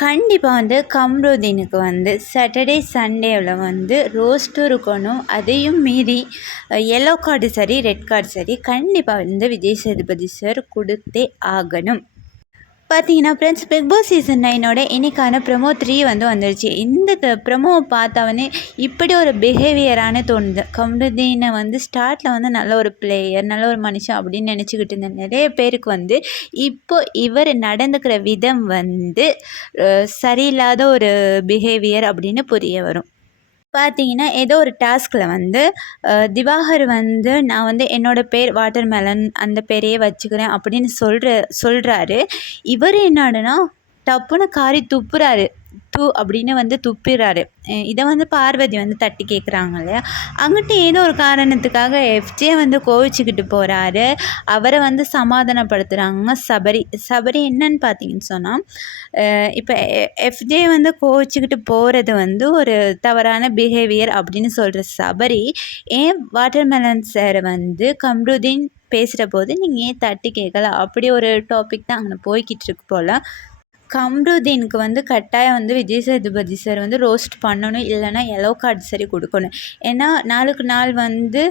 கண்டிப்பாக வந்து கம்ருதீனுக்கு வந்து சாட்டர்டே சண்டேவில் வந்து ரோஸ்ட்டும் இருக்கணும். அதையும் மீறி எல்லோ கார்டு சரி ரெட் கார்டு சரி கண்டிப்பாக வந்து விஜய் சேதுபதி சார் கொடுத்தே ஆகணும். பார்த்தீங்கன்னா ஃப்ரெண்ட்ஸ் பிக் பாஸ் சீசன் நைனோட இன்னைக்கான ப்ரொமோ த்ரீ வந்து வந்துருச்சு. இந்த ப்ரொமோவை பார்த்தவொடனே இப்படி ஒரு பிஹேவியரான தோணுது. கமருதீனை வந்து ஸ்டார்ட்டில் வந்து நல்ல ஒரு பிளேயர் நல்ல ஒரு மனுஷன் அப்படின்னு நினச்சிக்கிட்டு இருந்த நிறைய பேருக்கு வந்து இப்போ இவர் நடந்துக்கிற விதம் வந்து சரியில்லாத ஒரு பிஹேவியர் அப்படின்னு புரிய வரும். பார்த்தீங்கன்னா ஏதோ ஒரு டாஸ்கில் வந்து திவாகர் வந்து நான் வந்து என்னோடய பேர் வாட்டர் மெலன் அந்த பேரையே வச்சுக்கிறேன் அப்படின்னு சொல்கிற சொல்கிறாரு இவர் என்னடனா டப்புன்னு காரி துப்புறாரு. தூ அப்படின்னு வந்து துப்பிடுறாரு. இதை வந்து பார்வதி வந்து தட்டி கேட்குறாங்க இல்லையா? அங்கிட்ட ஏதோ ஒரு காரணத்துக்காக எஃப்ஜே வந்து கோவிச்சுக்கிட்டு போகிறாரு அவரை வந்து சமாதானப்படுத்துகிறாங்க சபரி சபரி என்னன்னு பார்த்தீங்கன்னு சொன்னால் இப்போ எஃப்ஜே வந்து கோவிச்சுக்கிட்டு போகிறது வந்து ஒரு தவறான பிஹேவியர் அப்படின்னு சொல்கிற சபரி ஏன் வாட்டர்மெலன் சார் வந்து கம்ருதீன் பேசுகிற போது நீங்கள் ஏன் தட்டி கேட்கல அப்படி ஒரு டாபிக் தான் அங்கே போய்கிட்டு இருக்கு போல். கம்ருதீனுக்கு வந்து கட்டாயம் வந்து விஜய் சேதுபதி சார் வந்து ரோஸ்ட் பண்ணணும் இல்லைன்னா எல்லோ கார்டு சரி கொடுக்கணும். ஏன்னா நாளுக்கு நாள் வந்து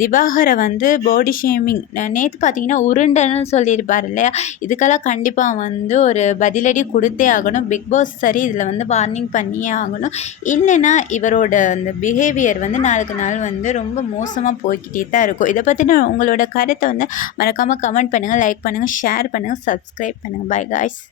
திவாகரை வந்து பாடி ஷேமிங் நேற்று பார்த்தீங்கன்னா உருண்டைன்னு சொல்லியிருப்பார் இல்லையா? இதுக்கெல்லாம் கண்டிப்பாக வந்து ஒரு பதிலடி கொடுத்தே ஆகணும். பிக் பாஸ் சரி இதில் வந்து வார்னிங் பண்ணியே ஆகணும். இல்லைன்னா இவரோட அந்த பிஹேவியர் வந்து நாளுக்கு நாள் வந்து ரொம்ப மோசமாக போய்க்கிட்டே தான் இருக்கும். இதை பற்றின உங்களோட கருத்தை வந்து மறக்காமல் கமெண்ட் பண்ணுங்கள் லைக் பண்ணுங்கள் ஷேர் பண்ணுங்கள் சப்ஸ்கிரைப் பண்ணுங்கள் பை காய்ஸ்